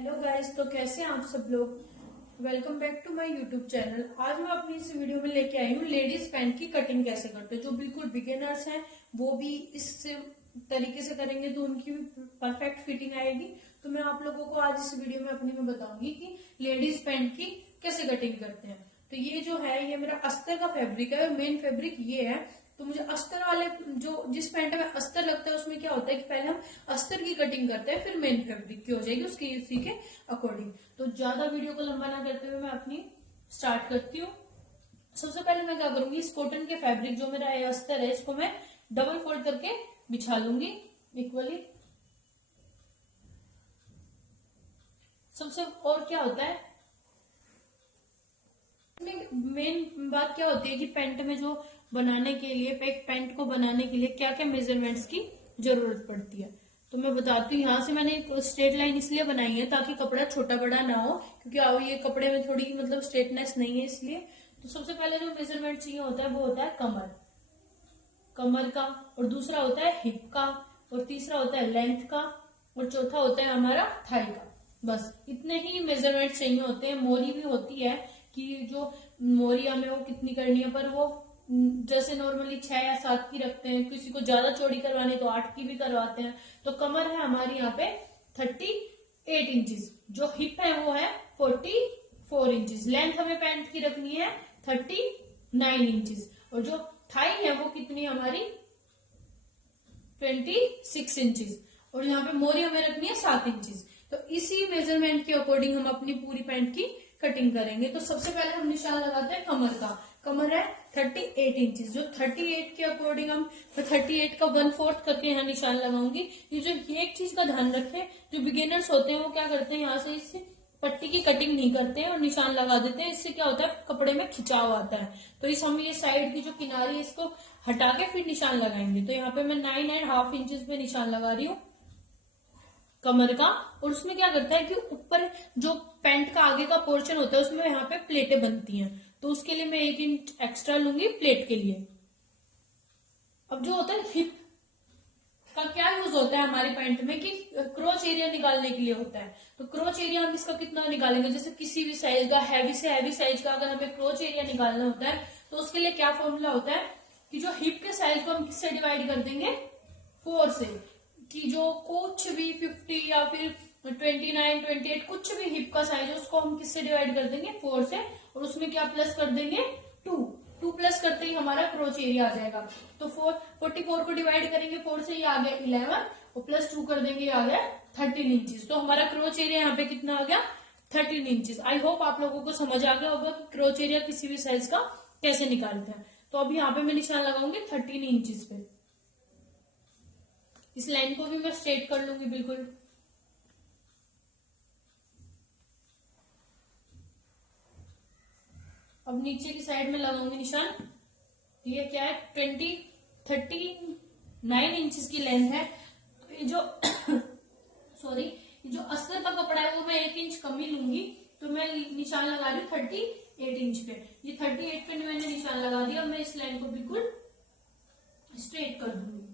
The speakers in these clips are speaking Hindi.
हेलो गाइस, तो कैसे हैं आप सब लोग। Welcome back to my YouTube channel. आज मैं अपनी इस वीडियो में लेके आई हूँ लेडीज पैंट की कटिंग कैसे करते हैं। जो बिल्कुल बिगिनर्स हैं वो भी इस तरीके से करेंगे तो उनकी भी परफेक्ट फिटिंग आएगी। तो मैं आप लोगों को आज इस वीडियो में अपनी में बताऊंगी कि लेडीज पैंट की कैसे कटिंग करते हैं। तो ये जो है ये मेरा अस्तर का फैब्रिक है और मेन फैब्रिक ये है। तो मुझे अस्तर वाले जो जिस पैंट में अस्तर लगता है उसमें क्या होता है कि पहले हम अस्तर की कटिंग करते हैं, फिर मेन फैब्रिक की हो जाएगी उसकी उसी के अकॉर्डिंग। तो ज्यादा वीडियो को लंबा ना करते हुए मैं अपनी स्टार्ट करती हूँ। सबसे पहले मैं क्या करूंगी, इस कॉटन के फैब्रिक जो मेरा अस्तर है इसको मैं डबल फोल्ड करके बिछा लूंगी इक्वली। सबसे और क्या होता है मेन बात क्या होती है कि पैंट में जो बनाने के लिए पैंट को बनाने के लिए क्या क्या मेजरमेंट्स की जरूरत पड़ती है। तो मैं बताती हूँ। यहाँ से मैंने एक स्ट्रेट लाइन इसलिए बनाई है ताकि कपड़ा छोटा बड़ा ना हो, क्योंकि आओ ये कपड़े में थोड़ी मतलब स्ट्रेटनेस नहीं है इसलिए। तो सबसे पहले जो मेजरमेंट चाहिए होता है वो होता है कमर का, और दूसरा होता है हिप का, और तीसरा होता है लेंथ का, और चौथा होता है हमारा थाई का। बस इतने ही मेजरमेंट चाहिए होते हैं। मोरी भी होती है कि जो मोरी हमें वो कितनी करनी है, पर वो जैसे नॉर्मली 6 या 7 की रखते हैं, किसी को ज्यादा चौड़ी करवानी तो 8 की भी करवाते हैं। तो कमर है हमारी यहाँ पे 38 इंचेस, जो हिप है वो है 44 इंचेस, लेंथ हमें पैंट की रखनी है 39 इंचेस, और जो थाई है वो कितनी हमारी 26 इंचेस, और यहाँ पे मोरी हमें रखनी है 7 इंचेस। तो इसी मेजरमेंट के अकॉर्डिंग हम अपनी पूरी पैंट की कटिंग करेंगे। तो सबसे पहले हम निशान लगाते हैं कमर का। कमर है 38 इंचेस, जो 38 के अकॉर्डिंग हम 38 का 1/4 करके यहाँ निशान लगाऊंगी। ये जो एक चीज का ध्यान रखें, जो बिगिनर्स होते हैं वो क्या करते हैं, यहाँ से इस पट्टी की कटिंग नहीं करते हैं और निशान लगा देते हैं। इससे क्या होता है कपड़े में खिंचाव आता है। तो इस हम ये साइड की जो किनारी है इसको हटा के फिर निशान लगाएंगे। तो यहाँ पे मैं 9.5 इंचेस पे निशान लगा रही हूँ कमर का। और उसमें क्या करता है कि ऊपर जो पैंट का आगे का पोर्शन होता है उसमें यहाँ पे प्लेटें बनती हैं, तो उसके लिए मैं 1 इंच एक्स्ट्रा लूंगी प्लेट के लिए। अब जो होता है हिप का क्या यूज होता है हमारी पैंट में कि क्रोच एरिया निकालने के लिए होता है। तो क्रोच एरिया हम इसका कितना निकालेंगे, जैसे किसी भी साइज का हैवी से हैवी साइज का अगर हमें क्रोच एरिया निकालना होता है तो उसके लिए क्या फॉर्मूला होता है कि जो हिप के साइज को हम किससे डिवाइड कर देंगे, 4 से। कि जो कुछ भी 50 या फिर 29, 28 कुछ भी हिप का साइज है उसको हम किससे डिवाइड कर देंगे, 4 से, और उसमें क्या प्लस कर देंगे 2 प्लस करते ही हमारा क्रोच एरिया आ जाएगा। तो 44 को डिवाइड करेंगे 4 से, ये आ गया 11, और प्लस 2 कर देंगे, ये आ गया 13 इंचेस। तो हमारा क्रोच एरिया यहाँ पे कितना आ गया 13 इंचेस। आई होप आप लोगों को समझ आ गया होगा कि क्रोच एरिया किसी भी साइज का कैसे निकालते हैं। तो अब यहाँ पे मैं निशान लगाऊंगी 13 इंचेस पे। इस लाइन को भी मैं स्ट्रेट कर लूंगी बिल्कुल। अब नीचे की साइड में लगाऊंगी निशान। ये क्या है 39 इंचेस की लेंथ है। तो ये जो सॉरी, ये जो अस्तर का कपड़ा है वो मैं 1 इंच कम ही लूंगी। तो मैं निशान लगा रही हूँ 38 इंच पे। ये 38 पे मैंने निशान लगा दिया। मैं इस लाइन को बिल्कुल स्ट्रेट कर दूंगी।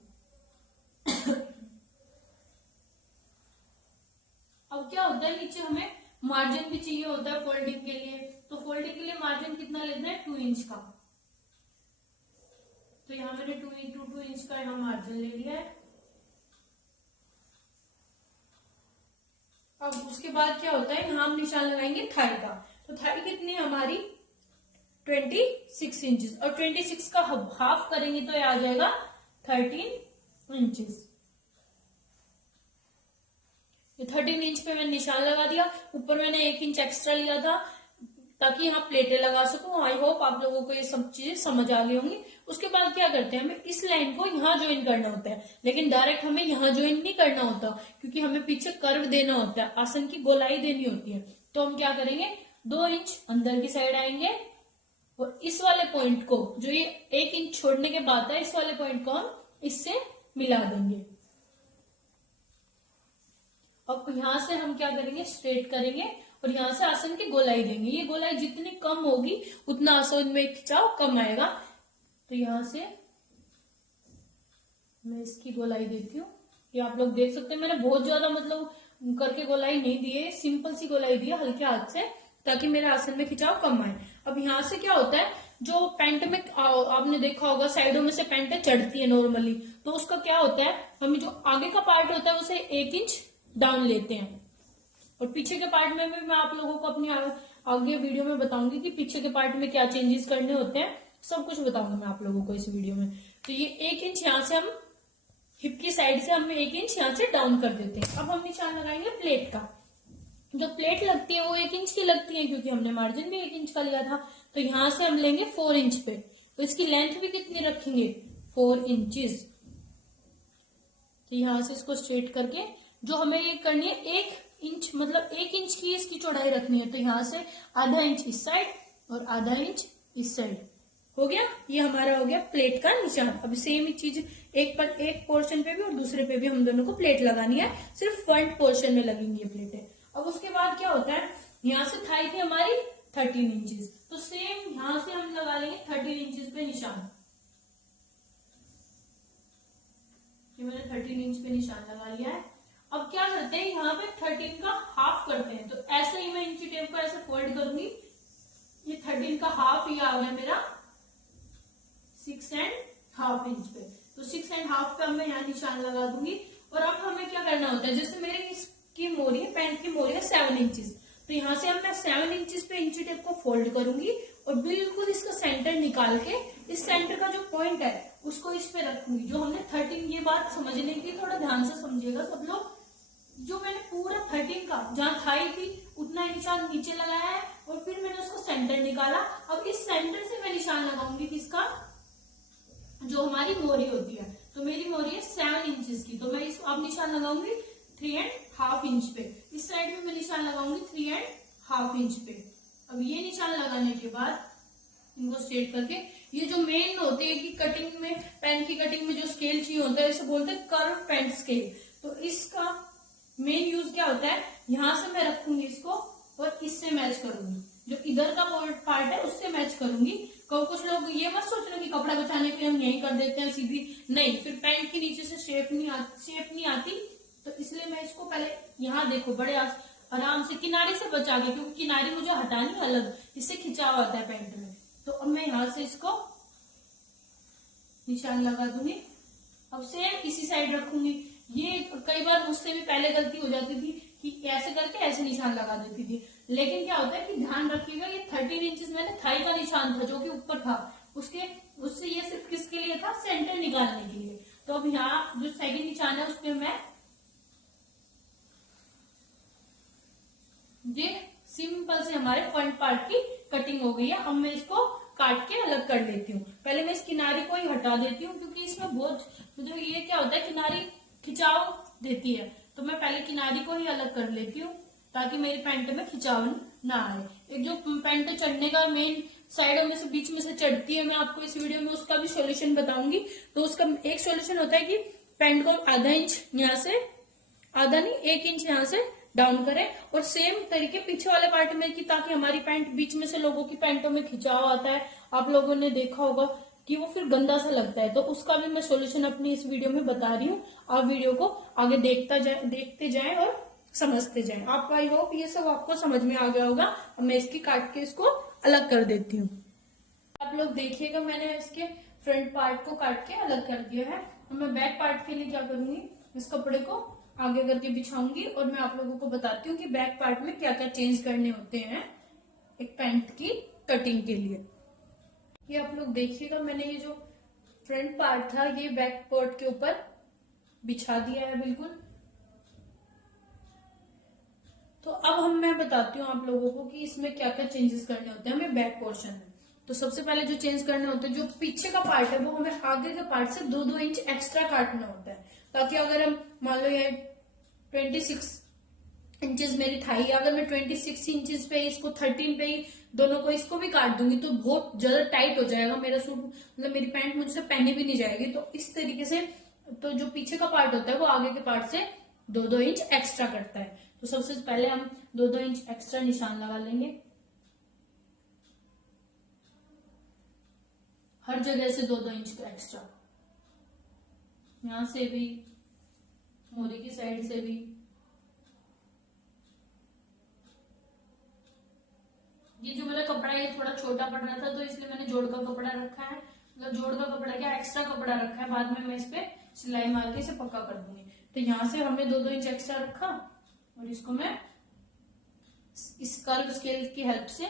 अब क्या होता है नीचे हमें मार्जिन भी चाहिए होता है फोल्डिंग के लिए। तो फोल्डिंग के लिए मार्जिन कितना लेना है, 2 इंच का। तो यहाँ मैंने 2 इंच का यहाँ मार्जिन ले लिया है। अब उसके बाद क्या होता है, यहाँ हम निशान लगाएंगे थाई का। तो थाई कितनी हमारी 26 इंचेस, और 26 का हाफ करेंगे तो ये आ जाएगा 13 इंचेस। ये 13 इंच पे मैंने निशान लगा दिया। ऊपर मैंने 1 इंच एक्स्ट्रा लिया था ताकि यहाँ प्लेटें लगा सकूं। आई होप आप लोगों को ये सब चीजें समझ आ गई होंगी। उसके बाद क्या करते हैं, हमें इस लाइन को यहाँ ज्वाइन करना होता है, लेकिन डायरेक्ट हमें यहाँ ज्वाइन नहीं करना होता, क्योंकि हमें पीछे कर्व देना होता है, आसन की गोलाई देनी होती है। तो हम क्या करेंगे, 2 इंच अंदर की साइड आएंगे, और इस वाले पॉइंट को जो ये 1 इंच छोड़ने के बाद है, इस वाले पॉइंट को हम इससे मिला देंगे। अब यहाँ से हम क्या करेंगे, स्ट्रेट करेंगे, और यहाँ से आसन की गोलाई देंगे। ये गोलाई जितनी कम होगी उतना आसन में खिंचाव कम आएगा। तो यहाँ से मैं इसकी गोलाई देती हूँ। ये आप लोग देख सकते हैं मैंने बहुत ज्यादा मतलब करके गोलाई नहीं दी है, सिंपल सी गोलाई दी है हल्के हाथ से, ताकि मेरे आसन में खिंचाव कम आए। अब यहाँ से क्या होता है, जो पैंट में आपने देखा होगा साइडों में से पैंटें चढ़ती है नॉर्मली, तो उसका क्या होता है, हम जो आगे का पार्ट होता है उसे 1 इंच डाउन लेते हैं। और पीछे के पार्ट में भी मैं आप लोगों को अपनी आगे वीडियो में बताऊंगी कि पीछे के पार्ट में क्या चेंजेस करने होते हैं, सब कुछ बताऊंगी मैं आप लोगों को इस वीडियो में। तो ये 1 इंच यहाँ से हम हिप की साइड से हम 1 इंच यहाँ से डाउन कर देते हैं। अब हम निशान लगाएंगे प्लेट का। जो प्लेट लगती है वो 1 इंच की लगती है, क्योंकि हमने मार्जिन भी 1 इंच का लिया था। तो यहाँ से हम लेंगे 4 इंच पे, तो इसकी लेंथ भी कितनी रखेंगे, 4 इंचेस। तो यहाँ से इसको स्ट्रेट करके जो हमें ये करनी है 1 इंच, मतलब 1 इंच की इसकी चौड़ाई रखनी है। तो यहाँ से आधा इंच इस साइड और आधा इंच इस साइड हो गया। ये हमारा हो गया प्लेट का निशान। अब सेम ही चीज एक पोर्शन पे भी और दूसरे पे भी हम दोनों को प्लेट लगानी है, सिर्फ फ्रंट पोर्शन में लगेंगी ये प्लेटें। अब उसके बाद क्या होता है, यहाँ से थाई थी हमारी 13 इंचेस, तो सेम यहाँ से हम लगा लेंगे 13 इंचेस पे निशान। ये मैंने 13 इंच पे निशान लगा लिया है। अब क्या करते हैं, यहाँ पे 13 का हाफ करते हैं। तो ऐसे ही मैं इंची टेप को ऐसे फोल्ड करूंगी, ये 13 का हाफ ये आ गया मेरा 6.5 इंच पे। तो 6.5 पे अब मैं यहाँ निशान लगा दूंगी। और अब हमें क्या करना होता है, जैसे मेरी इसकी मोरी है, पैंट की मोरी है 7 इंचेस, तो यहाँ से अब मैं 7 इंचेस पे इंची टेप को फोल्ड करूंगी और बिल्कुल इसका सेंटर निकाल के इस सेंटर का जो पॉइंट है उसको इस पे रखूंगी। जो हमने 13, ये बात समझने की थोड़ा ध्यान से समझिएगा सब लोग, जो मैंने पूरा 13 का जहां थाई थी उतना ही निशान नीचे लगाया है और फिर मैंने उसको सेंटर निकाला। अब इस सेंटर से मैं निशान लगाऊंगी किसका, जो हमारी मोरी होती है। तो मेरी मोरी है 7 इंचेस की, तो मैं इसको अब निशान लगाऊंगी 3.5 इंच पे। इस साइड में मैं निशान लगाऊंगी 3.5 इंच पे। अब ये निशान लगाने के बाद इनको स्ट्रेट करके, ये जो मेन होते हैं कि कटिंग में, पैंट की कटिंग में जो स्केल चाहिए होता है, इसे बोलते हैं कर्व पैंट स्केल। तो इसका मेन यूज क्या होता है, यहां से मैं रखूंगी इसको और इससे मैच करूंगी, जो इधर का पार्ट है उससे मैच करूंगी। कुछ लोग ये मत सोचना कि कपड़ा बचाने के लिए हम यही कर देते हैं सीधी, नहीं, फिर पैंट की नीचे से शेप नहीं आती। तो इसलिए मैं इसको पहले यहाँ देखो बड़े आराम से किनारे से बचा के, क्योंकि किनारी मुझे हटानी अलग, इससे खिंचाव आता है पैंट में। तो अब मैं यहाँ से इसको निशान लगा दूंगी। अब सेम इसी साइड रखूंगी। ये कई बार मुझसे भी पहले गलती हो जाती थी कि ऐसे करके ऐसे निशान लगा देती थी, लेकिन क्या होता है कि ध्यान रखिएगा, ये 13 इंचेस मैंने थाई का निशान था जो कि ऊपर था, उससे ये सिर्फ किसके लिए था, सेंटर निकालने के लिए। तो अब यहाँ जो सेकंड निशान है उसपे मैं ये सिंपल से हमारे फ्रंट पार्ट की कटिंग हो गई है। अब मैं इसको काट के अलग कर लेती हूँ। पहले मैं इस किनारी को ही हटा देती हूँ, क्योंकि इसमें बहुत मतलब ये क्या होता है, किनारी खिंचाव देती है। तो मैं पहले किनारी को ही अलग कर लेती हूँ ताकि मेरी पैंट में खिंचाव ना आए। एक जो पैंट चढ़ने का मेन साइडों में से बीच में से चढ़ती है, मैं आपको इस वीडियो में उसका भी सॉल्यूशन बताऊंगी। तो उसका एक सॉल्यूशन होता है कि पैंट को आधा इंच यहाँ से, आधा नहीं 1 इंच यहाँ से डाउन करें, और सेम तरीके पीछे वाले पार्ट में कि ताकि हमारी पैंट, बीच में से लोगों की पैंटों में खिंचाव आता है, आप लोगों ने देखा होगा कि वो फिर गंदा सा लगता है। तो उसका भी मैं सॉल्यूशन अपनी इस वीडियो में बता रही हूँ। आप वीडियो को आगे देखते जाएं और समझते जाएं। आप आई होप ये सब आपको समझ में आ गया होगा। अब मैं इसकी काट के इसको अलग कर देती हूँ। आप लोग देखिएगा, मैंने इसके फ्रंट पार्ट को काट के अलग कर दिया है। और मैं बैक पार्ट के लिए क्या करूंगी, इस कपड़े को आगे करके बिछाऊंगी और मैं आप लोगों को बताती हूँ कि बैक पार्ट में क्या क्या चेंज करने होते हैं एक पैंट की कटिंग के लिए। ये आप लोग देखिएगा, मैंने ये जो फ्रंट पार्ट था ये बैक पार्ट के ऊपर बिछा दिया है बिल्कुल। तो अब मैं बताती हूँ आप लोगों को कि इसमें क्या क्या चेंजेस करने होते हैं हमें बैक पोर्शन में। तो सबसे पहले जो चेंज करने होते हैं, जो पीछे का पार्ट है वो हमें आगे के पार्ट से 2-2 इंच एक्स्ट्रा काटना होता है, ताकि अगर हम मान लो ये 26 इंचेस मेरी थाई, अगर मैं 26 इंचेस पे इसको 13 पे ही दोनों को इसको भी काट दूंगी तो बहुत ज्यादा टाइट हो जाएगा मेरा सूट, मतलब मेरी पैंट मुझसे पहनी भी नहीं जाएगी। तो इस तरीके से तो जो पीछे का पार्ट होता है वो आगे के पार्ट से 2-2 इंच एक्स्ट्रा करता है। तो सबसे पहले हम 2-2 इंच एक्स्ट्रा निशान लगा लेंगे, हर जगह से 2-2 इंच का एक्स्ट्रा, यहां से भी, मोरी की साइड से भी, ये थोड़ा छोटा पड़ रहा था तो इसलिए मैंने जोड़ का कपड़ा रखा है, मतलब जोड़ का कपड़ा क्या एक्स्ट्रा कपड़ा रखा है, बाद में मैं इस पे सिलाई मार के इसे पक्का कर दूंगी। तो यहाँ से हमने 2-2 इंच एक्स्ट्रा रखा और इसको मैं इस कर्व स्केल की हेल्प से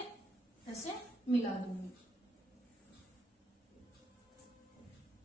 ऐसे मिला दूंगी।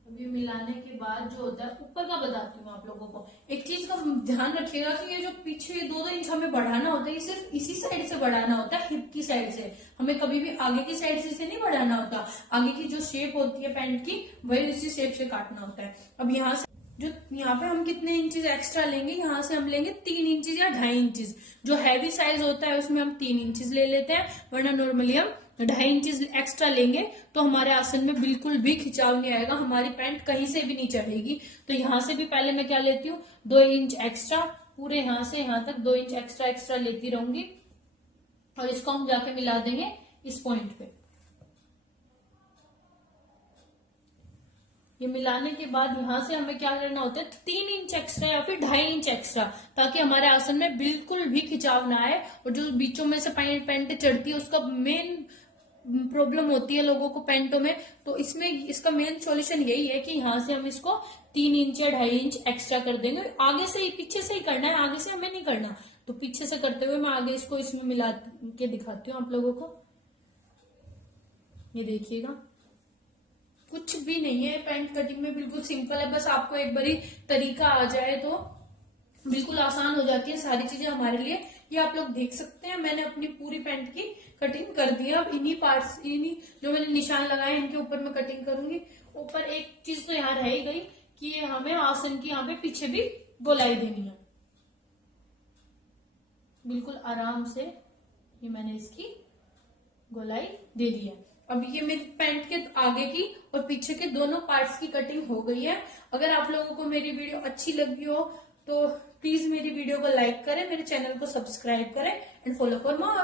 अभी मिलाने के बाद जो होता है ऊपर का बताती हूँ आप लोगों को। एक चीज का ध्यान रखिएगा कि ये जो पीछे 2-2 इंच हमें बढ़ाना होता है, ये सिर्फ इसी साइड से बढ़ाना होता है, हिप की साइड से। हमें कभी भी आगे की साइड से इसे नहीं बढ़ाना होता। आगे की जो शेप होती है पैंट की वही इसी शेप से काटना होता है। अब यहाँ से जो यहाँ पे हम कितने इंचेस एक्स्ट्रा लेंगे, यहाँ से हम लेंगे 3 इंचेस या 2.5 इंचेस। जो हैवी साइज होता है उसमें हम 3 इंचेस ले लेते हैं, वरना नॉर्मली हम 2.5 इंचेस एक्स्ट्रा लेंगे तो हमारे आसन में बिल्कुल भी खिंचाव नहीं आएगा, हमारी पैंट कहीं से भी नहीं चढ़ेगी। तो यहाँ से भी पहले मैं क्या लेती हूँ 2 इंच एक्स्ट्रा, पूरे यहाँ से यहाँ तक 2 इंच एक्स्ट्रा लेती रहूंगी और इसको हम जाके मिला देंगे इस पॉइंट पे। ये मिलाने के बाद यहाँ से हमें क्या करना होता है 3 इंच एक्स्ट्रा या फिर 2.5 इंच एक्स्ट्रा, ताकि हमारे आसन में बिल्कुल भी खिंचाव ना आए। और जो बीचों में से पैंट चढ़ती है उसका मेन प्रॉब्लम होती है लोगों को पैंटों में, तो इसमें इसका मेन सॉल्यूशन यही है कि यहाँ से हम इसको 3 इंच या 2.5 इंच एक्स्ट्रा कर देंगे। आगे से ही पीछे से ही करना है, आगे से हमें नहीं करना। तो पीछे से करते हुए मैं आगे इसको इसमें मिला के दिखाती हूँ आप लोगों को। ये देखिएगा कुछ भी नहीं है पैंट कटिंग में, बिल्कुल सिंपल है। बस आपको एक बारी तरीका आ जाए तो बिल्कुल आसान हो जाती है सारी चीजें हमारे लिए। ये आप लोग देख सकते हैं मैंने अपनी पूरी पैंट की कटिंग कर दी है। अब इन्हीं पार्ट्स, इन्हीं जो मैंने निशान लगाए इनके ऊपर मैं कटिंग करूंगी। ऊपर एक चीज तो यहाँ रह ही गई कि ये हमें आसन की यहाँ पे पीछे भी गोलाई देनी है। बिल्कुल आराम से ये मैंने इसकी गोलाई दे दी है। अब ये मेरी पैंट के आगे की और पीछे के दोनों पार्ट्स की कटिंग हो गई है। अगर आप लोगों को मेरी वीडियो अच्छी लगी हो तो प्लीज मेरी वीडियो को लाइक करें, मेरे चैनल को सब्सक्राइब करें एंड फॉलो फॉर मोर।